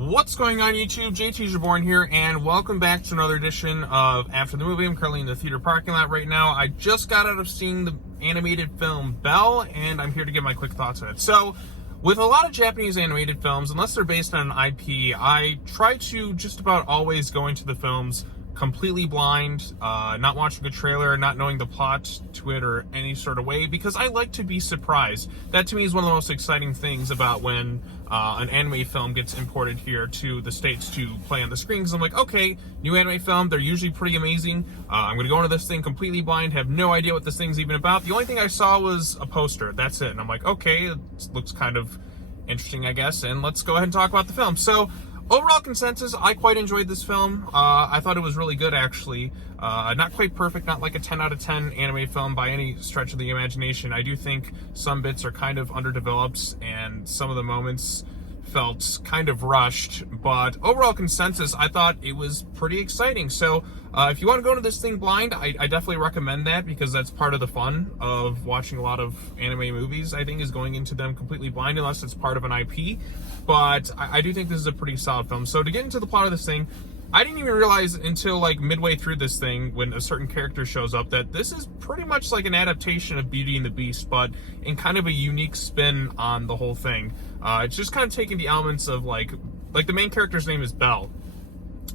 What's going on YouTube? JT's Reborn here, and welcome back to another edition of After the Movie. I'm currently in the theater parking lot right now. I just got out of seeing the animated film Belle, and I'm here to give my quick thoughts on it. So, with a lot of Japanese animated films, unless they're based on an IP, I try to just about always go into the films completely blind, not watching a trailer, not knowing the plot to it or any sort of way, because I like to be surprised. That to me is one of the most exciting things about when an anime film gets imported here to the States to play on the screen, because I'm like, okay, new anime film, they're usually pretty amazing. I'm going to go into this thing completely blind, have no idea what this thing's even about. The only thing I saw was a poster, that's it. And I'm like, okay, it looks kind of interesting, I guess, and let's go ahead and talk about the film. So, overall consensus, I quite enjoyed this film. I thought it was really good, actually. Not quite perfect, not like a 10 out of 10 anime film by any stretch of the imagination. I do think some bits are kind of underdeveloped, and some of the moments felt kind of rushed. But overall consensus, I thought it was pretty exciting. So if you want to go into this thing blind, I definitely recommend that, because that's part of the fun of watching a lot of anime movies, I think, is going into them completely blind, unless it's part of an IP. But I do think this is a pretty solid film. So to get into the plot of this thing, I didn't even realize until like midway through this thing, when a certain character shows up, that this is pretty much like an adaptation of Beauty and the Beast, but in kind of a unique spin on the whole thing. It's just kind of taking the elements of like the main character's name is Belle,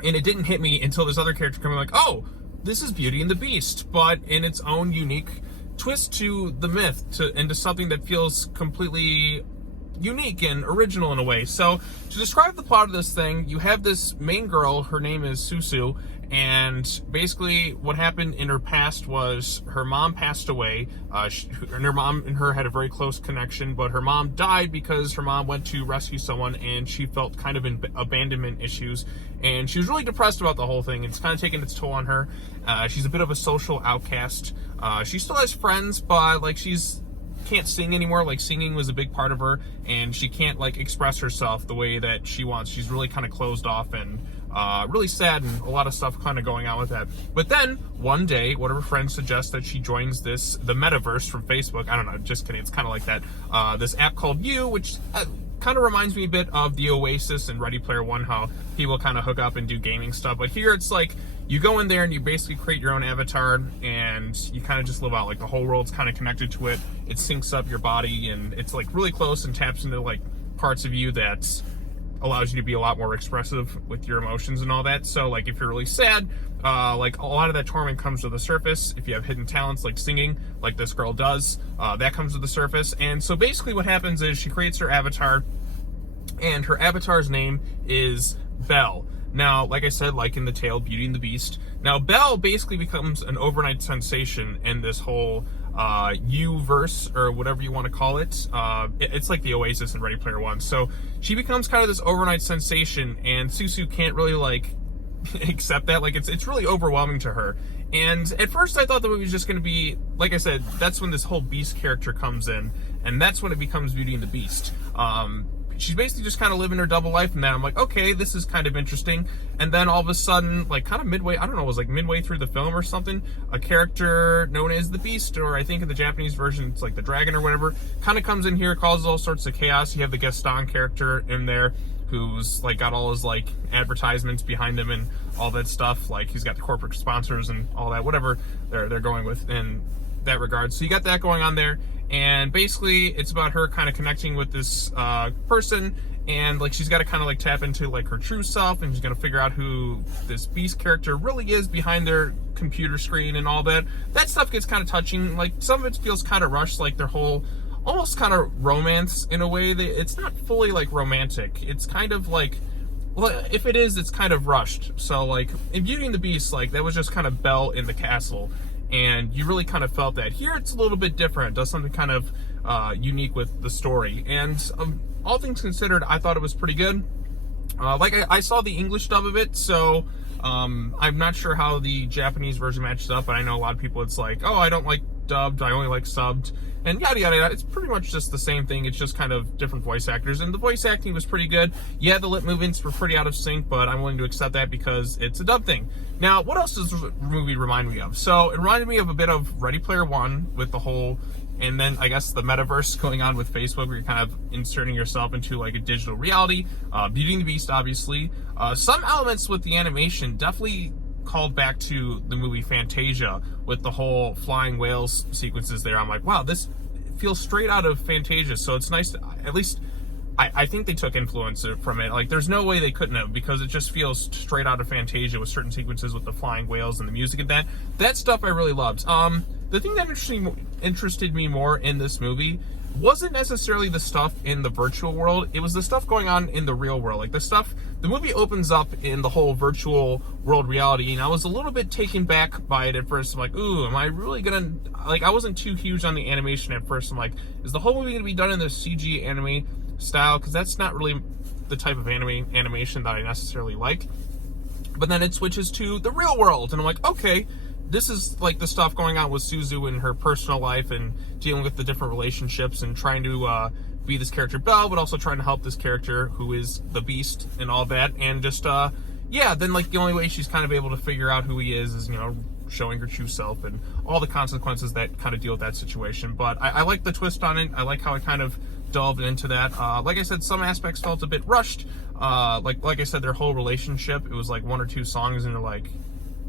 and it didn't hit me until this other character came like, oh, this is Beauty and the Beast, but in its own unique twist to the myth, into something that feels completely unique and original in a way. So to describe the plot of this thing, you have this main girl, her name is Susu, and basically what happened in her past was her mom passed away. Her mom and her had a very close connection, but her mom died because her mom went to rescue someone, and she felt kind of abandonment issues, and she was really depressed about the whole thing. It's kind of taken its toll on her. She's a bit of a social outcast. She still has friends, but like she's can't sing anymore. Like singing was a big part of her, and she can't like express herself the way that she wants. She's really kind of closed off and really sad, and a lot of stuff kind of going on with that. But then one day, one of her friends suggests that she joins the metaverse from Facebook. I don't know, just kidding, it's kind of like that. This app called You, which kind of reminds me a bit of the Oasis and Ready Player One, how people kind of hook up and do gaming stuff. But here it's like you go in there and you basically create your own avatar, and you kind of just live out. Like the whole world's kind of connected to it. It syncs up your body, and it's like really close and taps into like parts of you that allows you to be a lot more expressive with your emotions and all that. So like if you're really sad, like a lot of that torment comes to the surface. If you have hidden talents like singing, like this girl does, that comes to the surface. And so basically what happens is she creates her avatar, and her avatar's name is Belle. Now, like I said, like in the tale Beauty and the Beast, now Belle basically becomes an overnight sensation in this whole U-verse, or whatever you want to call it. It's like the Oasis and Ready Player One. So she becomes kind of this overnight sensation, and Susu can't really like accept that. Like it's really overwhelming to her. And at first I thought the movie was just going to be, like I said, that's when this whole Beast character comes in, and that's when it becomes Beauty and the Beast. She's basically just kind of living her double life, and then I'm like, okay, this is kind of interesting. And then all of a sudden, like kind of midway, I don't know, it was like midway through the film or something, a character known as the Beast, or I think in the Japanese version it's like the dragon or whatever, kind of comes in here, causes all sorts of chaos. You have the Gaston character in there, who's like got all his like advertisements behind him and all that stuff. Like he's got the corporate sponsors and all that, whatever they're going with in that regard. So you got that going on there. And basically it's about her kind of connecting with this person, and like she's got to kind of like tap into like her true self, and she's going to figure out who this Beast character really is behind their computer screen and all that. That stuff gets kind of touching. Like some of it feels kind of rushed, like their whole almost kind of romance in a way that it's not fully like romantic. It's kind of like, well, if it is, it's kind of rushed. So like in Beauty and the Beast, like that was just kind of Belle in the castle, and you really kind of felt that. Here it's a little bit different. It does something kind of unique with the story, and all things considered, I thought it was pretty good. Like I saw the English dub of it, so I'm not sure how the Japanese version matches up, but I know a lot of people, it's like, oh, I don't like dubbed, I only like subbed, and yada yada yada. It's pretty much just the same thing. It's just kind of different voice actors, and the voice acting was pretty good. Yeah, the lip movements were pretty out of sync, but I'm willing to accept that because it's a dub thing. Now, what else does the movie remind me of? So it reminded me of a bit of Ready Player One with the whole and then I guess the metaverse going on with Facebook, where you're kind of inserting yourself into like a digital reality. Beauty and the Beast, obviously. Some elements with the animation definitely called back to the movie Fantasia with the whole flying whales sequences there. I'm like, wow, this feels straight out of Fantasia. So it's nice to, at least I think they took influence from it. Like, there's no way they couldn't have, because it just feels straight out of Fantasia with certain sequences with the flying whales and the music and that stuff I really loved. The thing that interested me more in this movie wasn't necessarily the stuff in the virtual world. It was the stuff going on in the real world. Like, the movie opens up in the whole virtual world reality, and I was a little bit taken back by it at first. I'm like, ooh, am I really gonna, like, I wasn't too huge on the animation at first. I'm like, is the whole movie gonna be done in the CG anime style? Because that's not really the type of animation that I necessarily like. But then it switches to the real world, and I'm like, okay, this is like the stuff going on with Suzu in her personal life and dealing with the different relationships and trying to be this character Belle, but also trying to help this character who is the Beast and all that. And just, yeah, then like the only way she's kind of able to figure out who he is, you know, showing her true self and all the consequences that kind of deal with that situation. But I like the twist on it. I like how it kind of delved into that. Like I said, some aspects felt a bit rushed. Like I said, their whole relationship, it was like one or two songs and they're like,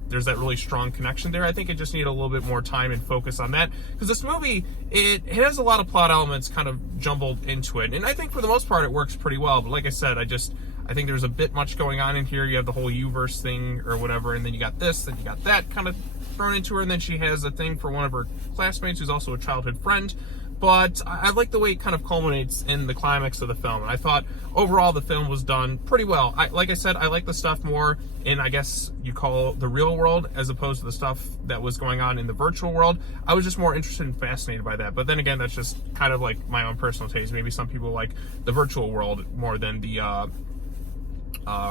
there's that really strong connection there. I think it just needed a little bit more time and focus on that, because this movie, it has a lot of plot elements kind of jumbled into it, and I think for the most part it works pretty well. But like I said, I think there's a bit much going on in here. You have the whole U-verse thing or whatever, and then you got this, then you got that kind of thrown into her, and then she has a thing for one of her classmates who's also a childhood friend. But I like the way it kind of culminates in the climax of the film. And I thought overall the film was done pretty well. Like I said, I like the stuff more in, I guess you call the real world, as opposed to the stuff that was going on in the virtual world. I was just more interested and fascinated by that. But then again, that's just kind of like my own personal taste. Maybe some people like the virtual world more than the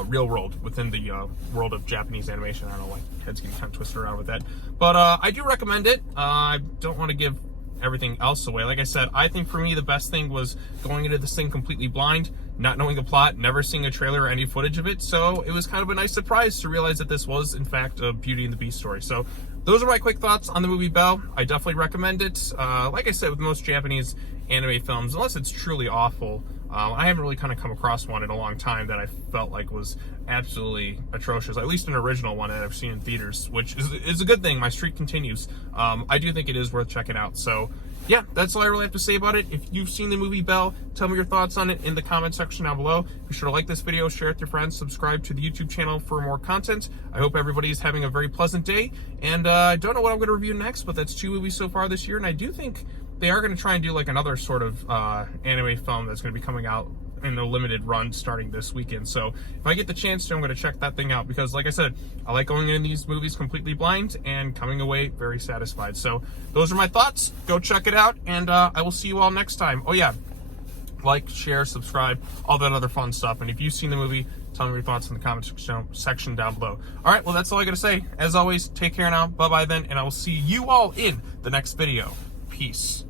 real world within the world of Japanese animation. I don't know, like, heads getting kind of twisted around with that. But I do recommend it. I don't want to give everything else away. Like I said, I think for me the best thing was going into this thing completely blind, not knowing the plot, never seeing a trailer or any footage of it. So it was kind of a nice surprise to realize that this was in fact a Beauty and the Beast story. So those are my quick thoughts on the movie Belle. I definitely recommend it. Like I said, with most Japanese anime films, unless it's truly awful, I haven't really kind of come across one in a long time that I felt like was absolutely atrocious, at least an original one that I've seen in theaters, which is a good thing. My streak continues. I do think it is worth checking out. So yeah, that's all I really have to say about it. If you've seen the movie Belle, tell me your thoughts on it in the comment section down below. Be sure to like this video, share it with your friends, subscribe to the YouTube channel for more content. I hope everybody is having a very pleasant day, and I don't know what I'm going to review next, but that's 2 movies so far this year, and I do think they are going to try and do like another sort of anime film that's going to be coming out in a limited run starting this weekend. So if I get the chance to, I'm going to check that thing out, because like I said, I like going in these movies completely blind and coming away very satisfied. So those are my thoughts. Go check it out, and I will see you all next time. Oh yeah, like, share, subscribe, all that other fun stuff. And if you've seen the movie, tell me your thoughts in the comment section down below. All right, well, that's all I got to say. As always, take care now. Bye-bye then, and I will see you all in the next video. Peace.